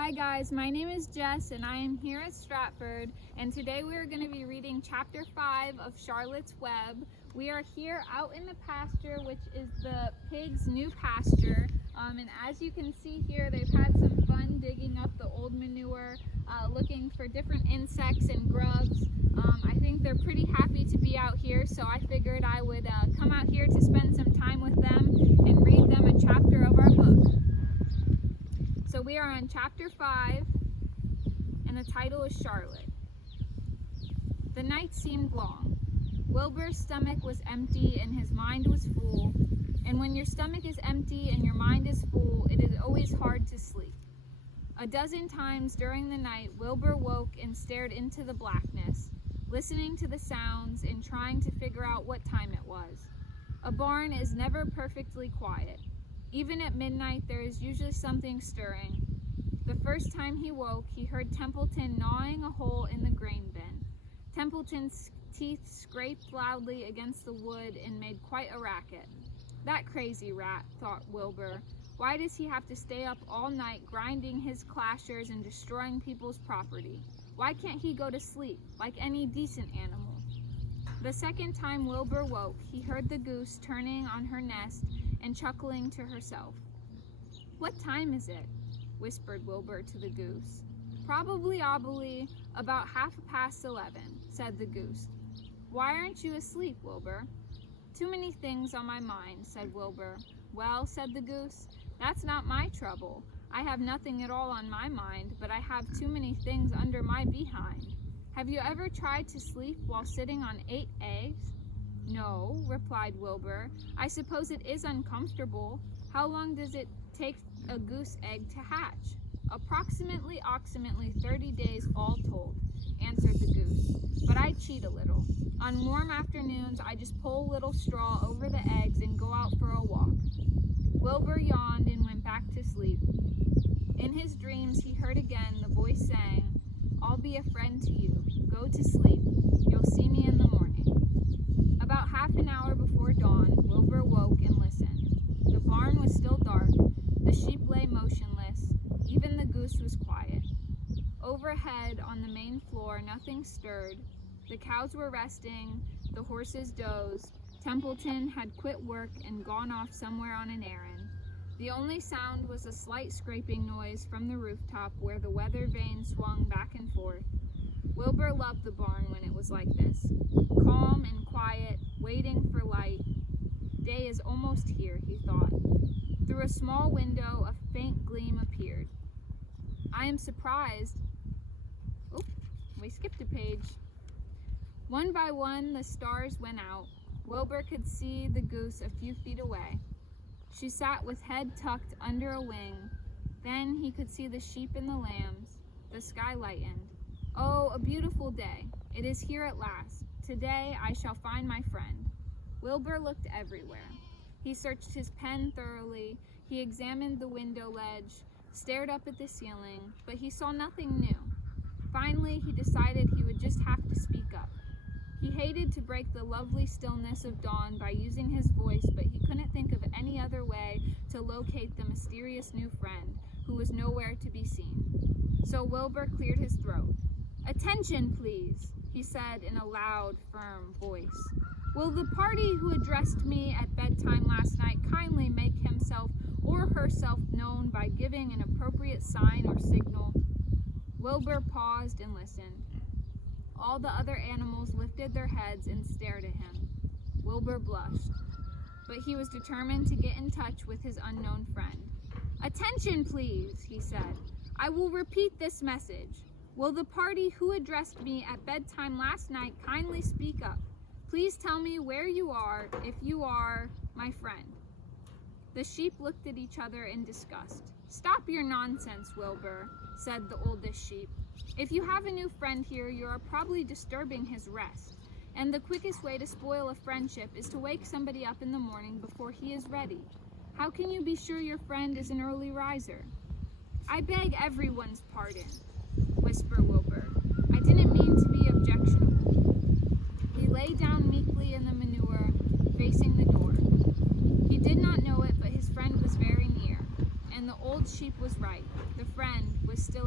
Hi guys, my name is Jess and I am here at Stratford, and today we are going to be reading chapter 5 of Charlotte's Web. We are here out in the pasture, which is the pigs' new pasture, and as you can see here, they've had some fun digging up the old manure, looking for different insects and grubs. I think they're pretty happy to be out here, so I figured I would come out here to spend some time with them and read them a chapter of our book. So we are on chapter 5, and the title is Charlotte. The night seemed long. Wilbur's stomach was empty and his mind was full. And when your stomach is empty and your mind is full, it is always hard to sleep. A dozen times during the night, Wilbur woke and stared into the blackness, listening to the sounds and trying to figure out what time it was. A barn is never perfectly quiet. Even at midnight, there is usually something stirring. The first time he woke, he heard Templeton gnawing a hole in the grain bin. Templeton's teeth scraped loudly against the wood and made quite a racket. That crazy rat, thought Wilbur. Why does he have to stay up all night grinding his clashers and destroying people's property? Why can't he go to sleep, like any decent animal? The second time Wilbur woke, he heard the goose turning on her nest and chuckling to herself. "What time is it?" whispered Wilbur to the goose. "Probably about 11:30, said the goose. "Why aren't you asleep, Wilbur?" "Too many things on my mind," said Wilbur. "Well," said the goose, "that's not my trouble. I have nothing at all on my mind, but I have too many things under my behind. Have you ever tried to sleep while sitting on 8 eggs?" "No," replied Wilbur. "I suppose it is uncomfortable. How long does it take a goose egg to hatch?" Approximately 30 days all told," answered the goose. "But I cheat a little. On warm afternoons, I just pull a little straw over the eggs and go out for a walk." Wilbur yawned and went back to sleep. In his dreams, he heard again the voice saying, "I'll be a friend to you. Go to sleep. You'll see me in the morning." About half an hour before dawn, Wilbur woke and listened. The barn was still dark. The sheep lay motionless. Even the goose was quiet. Overhead, on the main floor, nothing stirred. The cows were resting. The horses dozed. Templeton had quit work and gone off somewhere on an errand. The only sound was a slight scraping noise from the rooftop where the weather vane swung back and forth. Wilbur loved the barn when it was like this, calm and quiet, waiting for light. Day is almost here, he thought. Through a small window, a faint gleam appeared. "I am surprised." Oh, we skipped a page. One by one, the stars went out. Wilbur could see the goose a few feet away. She sat with head tucked under a wing. Then he could see the sheep and the lambs. The sky lightened. Oh, a beautiful day. It is here at last. Today I shall find my friend. Wilbur looked everywhere. He searched his pen thoroughly. He examined the window ledge, stared up at the ceiling, but he saw nothing new. Finally, he decided he would just have to speak up. He hated to break the lovely stillness of dawn by using his voice, but he couldn't think of any other way to locate the mysterious new friend, who was nowhere to be seen. So Wilbur cleared his throat. "Attention, please," he said in a loud, firm voice. "Will the party who addressed me at bedtime last night kindly make himself or herself known by giving an appropriate sign or signal?" Wilbur paused and listened. All the other animals lifted their heads and stared at him. Wilbur blushed, but he was determined to get in touch with his unknown friend. "Attention, please," he said. "I will repeat this message. Will the party who addressed me at bedtime last night kindly speak up? Please tell me where you are if you are my friend." The sheep looked at each other in disgust. "Stop your nonsense, Wilbur," said the oldest sheep. "If you have a new friend here, you are probably disturbing his rest. And the quickest way to spoil a friendship is to wake somebody up in the morning before he is ready. How can you be sure your friend is an early riser?" "I beg everyone's pardon," whispered Wilbur. "I didn't mean to be objectionable." He lay down meekly in the manure, facing the door. He did not know it, but his friend was very near, and the old sheep was right. The friend was still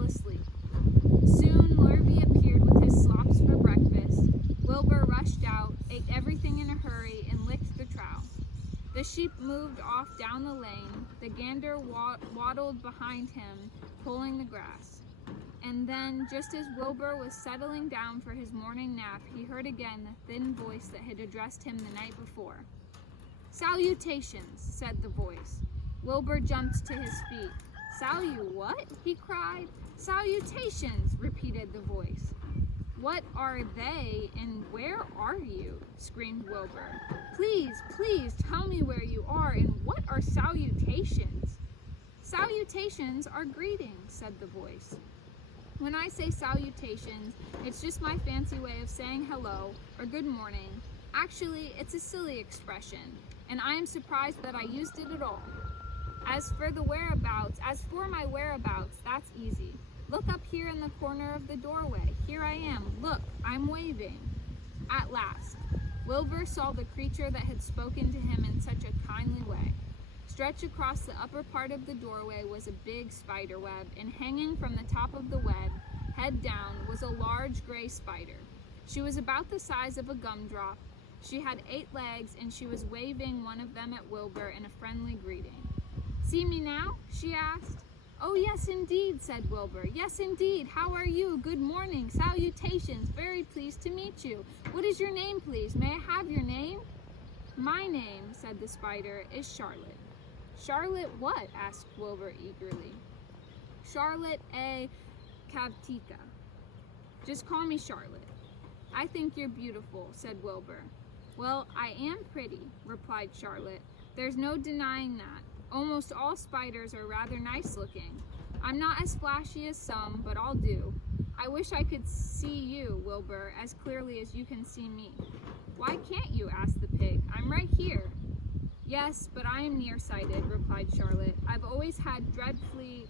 moved off down the lane, the gander waddled behind him, pulling the grass. And then, just as Wilbur was settling down for his morning nap, he heard again the thin voice that had addressed him the night before. "Salutations," said the voice. Wilbur jumped to his feet. "What?" he cried. "Salutations," repeated the voice. "What are they, and where are you?" screamed Wilbur. Please tell me where you are, and what are salutations?" "Salutations are greetings," said the voice. "When I say salutations, it's just my fancy way of saying hello or good morning. Actually, it's a silly expression, and I am surprised that I used it at all. As for my whereabouts, that's easy. Look up here in the corner of the doorway. Here I am. Look, I'm waving." At last, Wilbur saw the creature that had spoken to him in such a kindly way. Stretched across the upper part of the doorway was a big spider web, and hanging from the top of the web, head down, was a large gray spider. She was about the size of a gumdrop. She had 8 legs, and she was waving one of them at Wilbur in a friendly greeting. "See me now?" she asked. "Oh, yes, indeed," said Wilbur. "Yes, indeed. How are you? Good morning. Salutations. Very pleased to meet you. What is your name, please? May I have your name?" "My name," said the spider, "is Charlotte." "Charlotte what?" asked Wilbur eagerly. "Charlotte A. Kavtika. Just call me Charlotte." "I think you're beautiful," said Wilbur. "Well, I am pretty," replied Charlotte. "There's no denying that. Almost all spiders are rather nice looking. I'm not as flashy as some, but I'll do. I wish I could see you, Wilbur, as clearly as you can see me." "Why can't you?" asked the pig. "I'm right here." "Yes, but I am nearsighted," replied Charlotte. I've always been dreadfully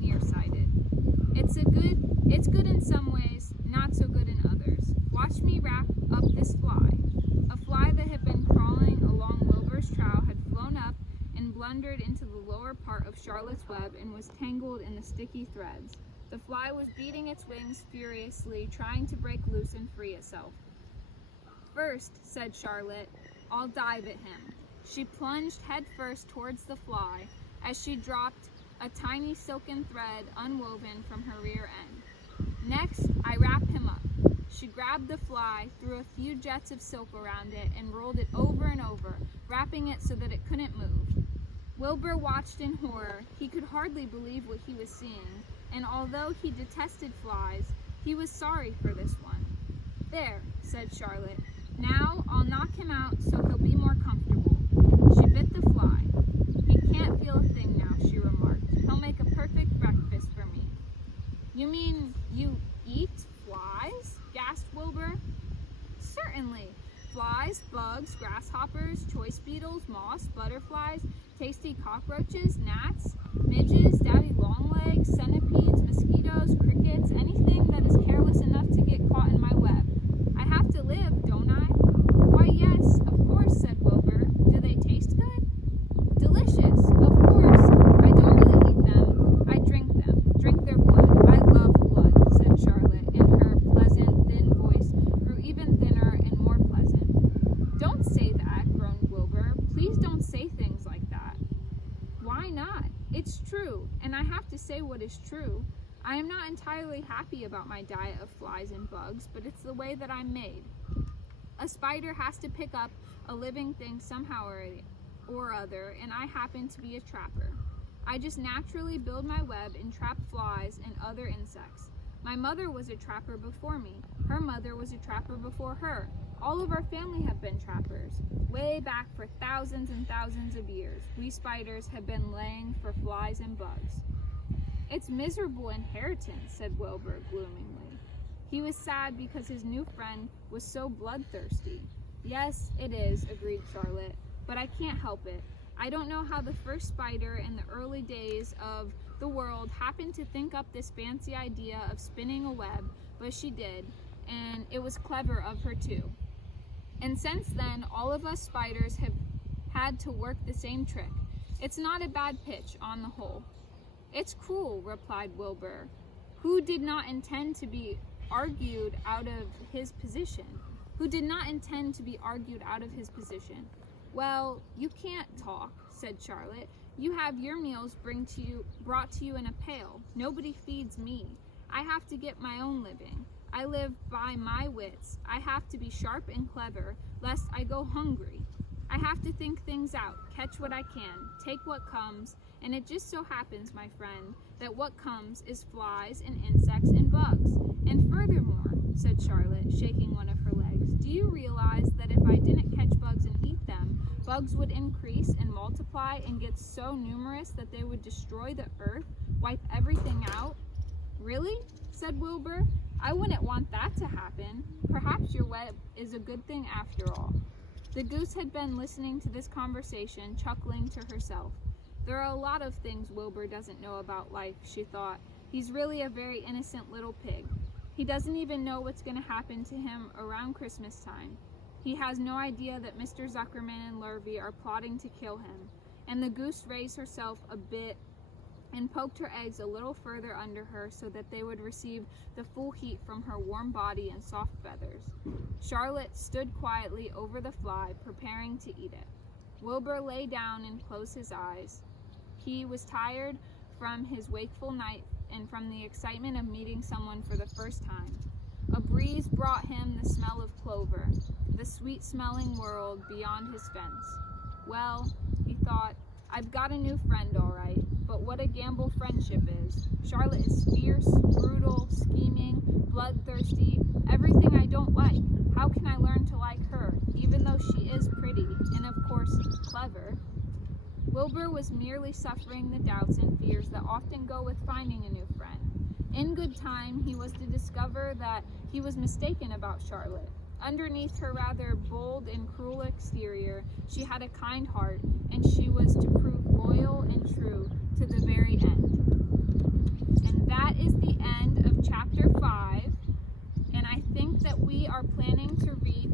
nearsighted. It's good in some ways, not so good in others. Watch me wrap up this fly." A fly that had been crawling along Wilbur's trail had flown up and blundered into the lower part of Charlotte's web and was tangled in the sticky threads. The fly was beating its wings furiously, trying to break loose and free itself. "First," said Charlotte, "I'll dive at him." She plunged headfirst towards the fly as she dropped a tiny silken thread unwoven from her rear end. "Next, I wrap him up." She grabbed the fly, threw a few jets of silk around it, and rolled it over and over, wrapping it so that it couldn't move. Wilbur watched in horror. He could hardly believe what he was seeing, and although he detested flies, he was sorry for this one. "There," said Charlotte. "Now I'll knock him out so he'll be more comfortable." She bit the fly. "He can't feel a thing now," she remarked. "He'll make a perfect breakfast for me." "You mean you eat flies?" gasped Wilbur. "Certainly. Flies, bugs, grasshoppers, choice beetles, moths, butterflies, tasty cockroaches, gnats, midges, daddy longlegs, centipedes, mosquitoes, crickets, anything that is careless enough to get caught in my web. I have to live, don't I?" "Why, yes, of course," said Wilbur. "Do they taste good?" "Delicious, of course. I don't really eat them. I drink them. Drink their blood. I love blood," said Charlotte, and her pleasant, thin voice grew even thinner and more pleasant. "Don't say that," groaned Wilbur. "Please don't say things like that." "Why not? It's true, and I have to say what is true. I am not entirely happy about my diet of flies and bugs, but it's the way that I'm made. A spider has to pick up a living thing somehow or other, and I happen to be a trapper. I just naturally build my web and trap flies and other insects. My mother was a trapper before me. Her mother was a trapper before her. All of our family have been trappers. Way back for thousands and thousands of years, we spiders have been laying for flies and bugs." "It's miserable inheritance," said Wilbur gloomingly. He was sad because his new friend was so bloodthirsty. "Yes, it is," agreed Charlotte, "but I can't help it. I don't know how the first spider in the early days of the world happened to think up this fancy idea of spinning a web, but she did, and it was clever of her too. And since then, all of us spiders have had to work the same trick. It's not a bad pitch on the whole." "It's cruel," replied Wilbur, who did not intend to be argued out of his position. who did not intend to be argued out of his position. "Well, you can't talk," said Charlotte. "You have your meals brought to you in a pail. Nobody feeds me. I have to get my own living. I live by my wits. I have to be sharp and clever, lest I go hungry. I have to think things out, catch what I can, take what comes, and it just so happens, my friend, that what comes is flies and insects and bugs. And furthermore," said Charlotte, shaking one of her legs, "do you realize that if I didn't catch bugs and eat them, bugs would increase and multiply and get so numerous that they would destroy the earth, wipe everything out?" "Really?" said Wilbur. "I wouldn't want that to happen. Perhaps your web is a good thing after all." The goose had been listening to this conversation, chuckling to herself. "There are a lot of things Wilbur doesn't know about life," she thought. "He's really a very innocent little pig. He doesn't even know what's going to happen to him around Christmas time. He has no idea that Mr. Zuckerman and Lurvy are plotting to kill him." And the goose raised herself a bit and poked her eggs a little further under her so that they would receive the full heat from her warm body and soft feathers. Charlotte stood quietly over the fly, preparing to eat it. Wilbur lay down and closed his eyes. He was tired from his wakeful night and from the excitement of meeting someone for the first time. A breeze brought him the smell of clover, the sweet-smelling world beyond his fence. "Well," he thought, "I've got a new friend, all right, but what a gamble friendship is. Charlotte is fierce, brutal, scheming, bloodthirsty, everything I don't like. How can I learn to like her, even though she is pretty and, of course, clever?" Wilbur was merely suffering the doubts and fears that often go with finding a new friend. In good time, he was to discover that he was mistaken about Charlotte. Underneath her rather bold and cruel exterior, she had a kind heart, and she was to prove loyal and true to the very end. And that is the end of chapter 5, and I think that we are planning to read